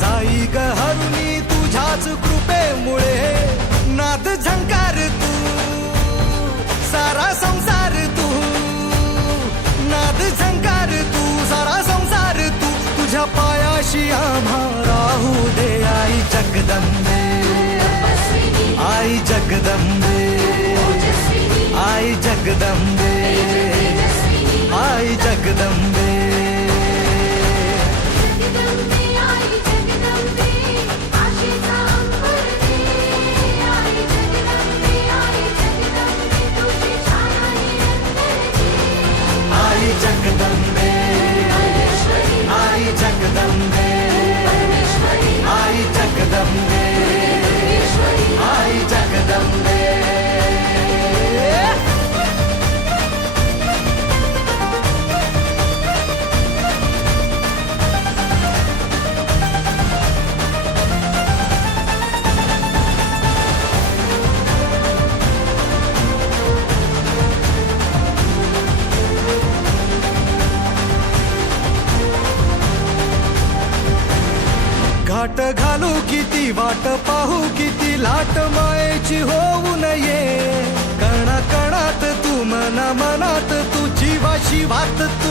जाई ग हरुणी तुझ्याच कृपेमुळे नाद झंकार तू सारा संसार तू नाद झंकार तू सारा संसार तू तुझ्या पायाशी आम्हा राहू दे आई जगदंबे आई जगदंबे आई जगदंबे आई जगदंबे आई जगदंबे आई जगदंबे आई जगदंबे आई जगदंबे घाट घालू किती वाट पाहू किती लाट मायेची होऊ नये कणा कणात तू मना मनात तू जीवाशी वात तू